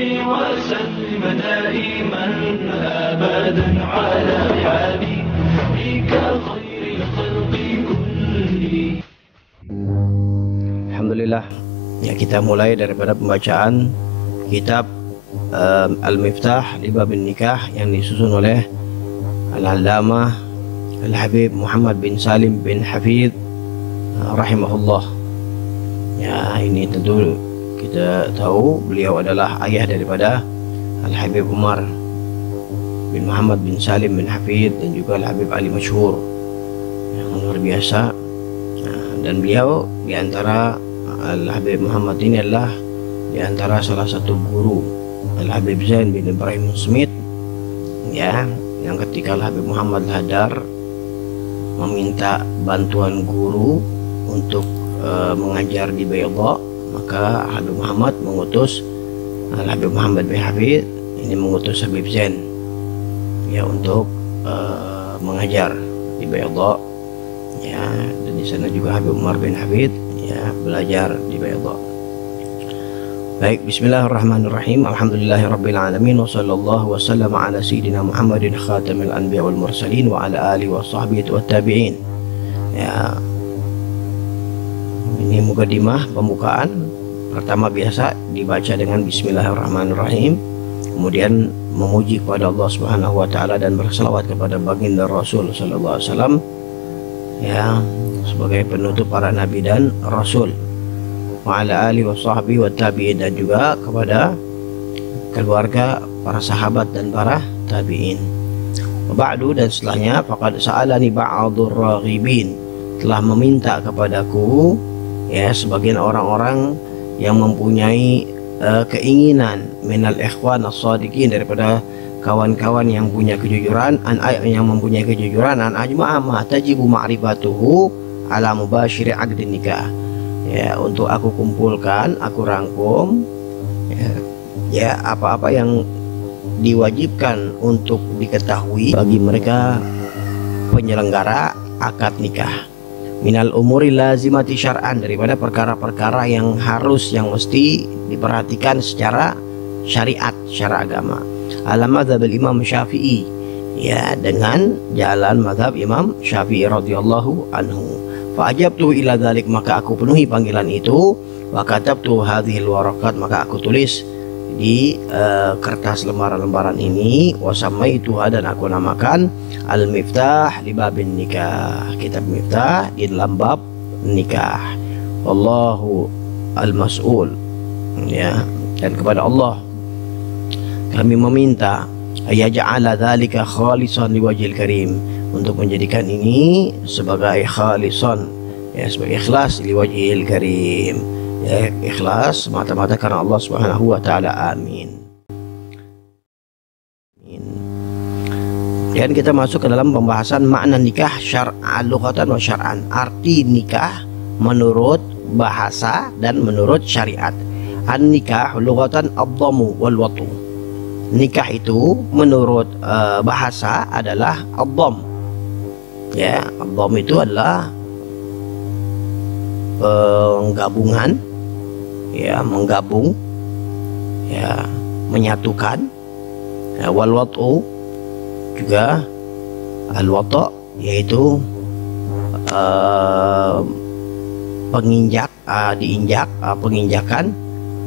وسلم دائما أبدا على حبيبك خير الخلق كلهم. Alhamdulillah, ya, kita mulai daripada pembacaan kitab Al-Miftah li Babin Nikah yang disusun oleh Al-Allamah Al-Habib Muhammad bin Salim bin Hafidh rahimahullah. Ya, ini tentu kita tahu beliau adalah ayah daripada Al-Habib Umar bin Muhammad bin Salim bin Hafidh dan juga Al-Habib Ali Masyhur yang luar biasa. Dan beliau diantara Al-Habib Muhammad ini adalah diantara salah satu guru Al-Habib Zain bin Ibrahim Smith, ya, yang ketika Al-Habib Muhammad Hadar meminta bantuan guru untuk mengajar di Baydha, maka Habib Muhammad mengutus Habib Muhammad bin Hafidh ini mengutus Habib Zain, ya, untuk mengajar di Baydha, ya, dan di sana juga Habib Umar bin Hafidh, ya, belajar di Baydha. Baik, bismillahirrahmanirrahim. Alhamdulillahirabbil alamin wa sallallahu wasallam ala sayyidina Muhammadin khatamil anbiya wal mursalin wa ala alihi wa sahbihi wa tabi'in. Ya, ini mukadimah pembukaan. Pertama biasa dibaca dengan bismillahirrahmanirrahim, kemudian memuji kepada Allah Subhanahu wa taala dan berselawat kepada baginda Rasul sallallahu alaihi wasallam, ya, sebagai penutup para nabi dan rasul, wa ala alihi wa sahbihi wa tabi'in, dan juga kepada keluarga para sahabat dan para tabi'in. Ba'du, dan setelahnya, faqad sa'alani ba'dhur raghibin, telah meminta kepadaku, ya, sebagian orang-orang yang mempunyai keinginan minal ikhwan as-sadiqin, daripada kawan-kawan yang punya kejujuran, yang mempunyai kejujuran, an ajma'a ma tajibu ma'rifatuhu ala mubashiri aqdin nikah, ya, untuk aku kumpulkan, aku rangkum, ya, apa-apa yang diwajibkan untuk diketahui bagi mereka penyelenggara akad nikah, minal umuri lazimati syar'an, daripada perkara-perkara yang harus, yang mesti diperhatikan secara syariat, secara agama, ala mazhab Imam Syafi'i, ya, dengan jalan mazhab Imam Syafi'i radhiyallahu anhu. Fa ajabtu ila dzalik, maka aku penuhi panggilan itu, wa katabtu hadhil warakat, maka aku tulis di kertas lembaran-lembaran ini, wa samaituha, dan aku namakan Al-Miftah li Babin Nikah, kitab Miftah di dalam bab nikah. Wallahu al-mas'ul, ya, dan kepada Allah kami meminta ayaj'ala dzalika khalisan liwajhil karim, untuk menjadikan ini sebagai khalisan, ya, sebagai ikhlas liwajhil karim, ya, ikhlas semata-mata karena Allah Subhanahu wa taala. Amin. Dan kita masuk ke dalam pembahasan makna nikah syar'an lughatan wa syar'an, arti nikah menurut bahasa dan menurut syariat. An nikah lughatan ad-dhammu wal watu. Nikah itu menurut bahasa adalah ad-dhamm, ya, ad-dhamm itu adalah penggabungan, ya, menggabung, ya, menyatukan, ya, wal watu juga al-wata, yaitu penginjak, diinjak, penginjakan,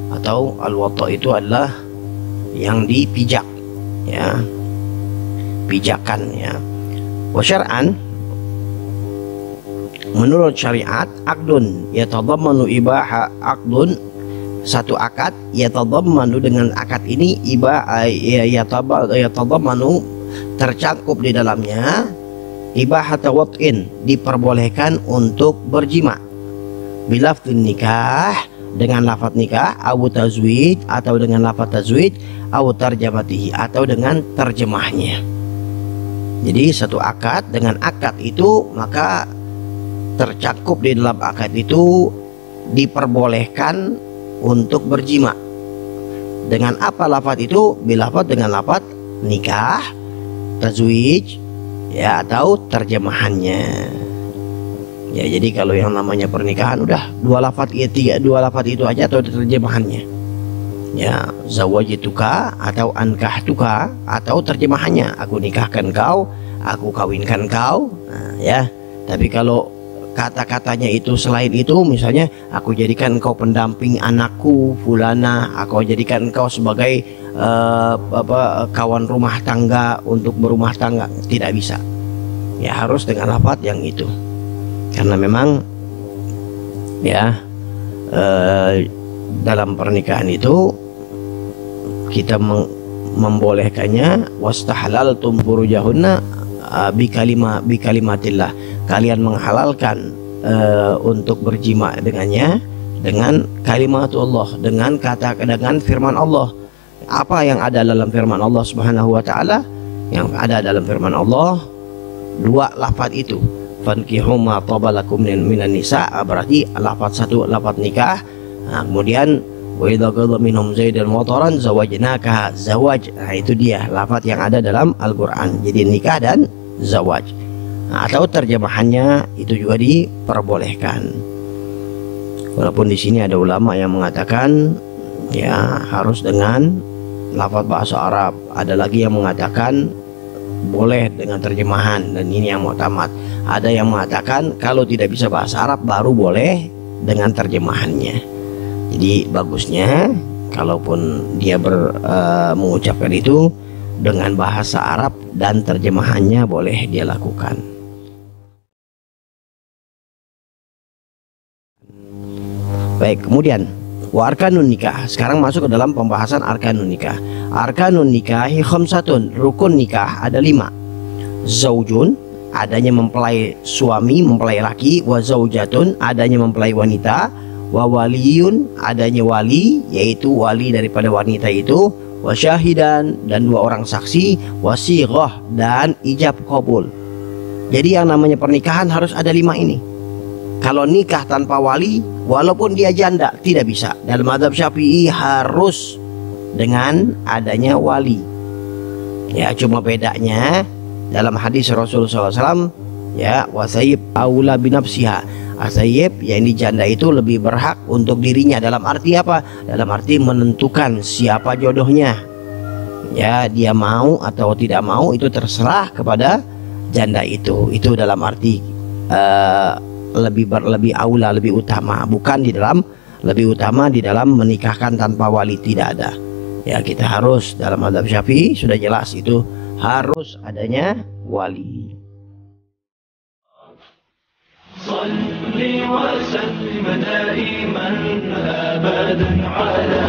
atau al-wata itu adalah yang dipijak, ya, pijakan, ya. Wa syar'an, menurut syariat, aqdun yatadammanu ibaha, aqdun satu akad, yatadammanu, dengan akad ini yatadammanu tercakup di dalamnya ibahata wat'in, diperbolehkan untuk berjima, bilafdhin nikah, dengan lafaz nikah, aw tazwij, atau dengan lafaz tazwij, aw tarjamatihi, atau dengan terjemahnya. Jadi satu akad, dengan akad itu maka tercakup di dalam akad itu diperbolehkan untuk berjima. Dengan apa lafaz itu? Bilafaz, dengan lafaz nikah, tazwij, ya, atau terjemahannya. Ya, jadi kalau yang namanya pernikahan udah dua lafaz itu aja atau terjemahannya. Ya, zawajituka atau ankahtuka, atau terjemahannya aku nikahkan kau, aku kawinkan kau. Nah, ya. Tapi kalau kata-katanya itu selain itu, misalnya aku jadikan kau pendamping anakku fulana, aku jadikan kau sebagai kawan rumah tangga untuk berumah tangga, tidak bisa. Ya, harus dengan lafaz yang itu. Karena memang ya dalam pernikahan itu kita membolehkannya wastahlaltum furujahunna bikalimatillah. Kalian menghalalkan untuk berjima dengannya dengan kalimatullah, dengan firman Allah. Apa yang ada dalam firman Allah Subhanahu wa taala? Yang ada dalam firman Allah dua lafaz itu. Fankihu ma tabalakum minan nisa, berarti lafaz satu lafaz nikah. Nah, kemudian wa idza qadha minhum zaidan wa taran zawajnaka, zawaj. Nah, itu dia lafaz yang ada dalam Al-Qur'an. Jadi nikah dan zawaj. Nah, atau terjemahannya itu juga diperbolehkan. Walaupun di sini ada ulama yang mengatakan ya harus dengan lafaz bahasa Arab. Ada lagi yang mengatakan boleh dengan terjemahan, dan ini yang mu'tamad. Ada yang mengatakan kalau tidak bisa bahasa Arab baru boleh dengan terjemahannya. Jadi bagusnya kalaupun dia mengucapkan itu dengan bahasa Arab dan terjemahannya boleh dia lakukan. Baik, kemudian wa arkanun nikah. Sekarang masuk ke dalam pembahasan arkanun nikah. Arkanun nikahi khamsatun. Rukun nikah ada 5. Zaujun, adanya mempelai suami, mempelai laki. Wa zaujatun, adanya mempelai wanita. Wa waliyun, adanya wali, yaitu wali daripada wanita itu. Wa syahidan, dan 2 orang saksi. Wa sighah, dan ijab qabul. Jadi yang namanya pernikahan harus ada 5 ini. Kalau nikah tanpa wali, walaupun dia janda, tidak bisa. Dalam mazhab Syafi'i harus dengan adanya wali. Ya, cuma bedanya dalam hadis Rasulullah SAW, ya, wasayyib aula binafsiha. Asayyib, ya ini janda itu lebih berhak untuk dirinya. Dalam arti apa? Dalam arti menentukan siapa jodohnya. Ya, dia mau atau tidak mau itu terserah kepada janda itu. Itu dalam arti lebih aula, lebih utama, bukan di dalam lebih utama di dalam menikahkan tanpa wali, tidak ada. Ya, kita harus dalam mazhab Syafi'i sudah jelas itu harus adanya wali. Salli wa sallim daiman abadan ala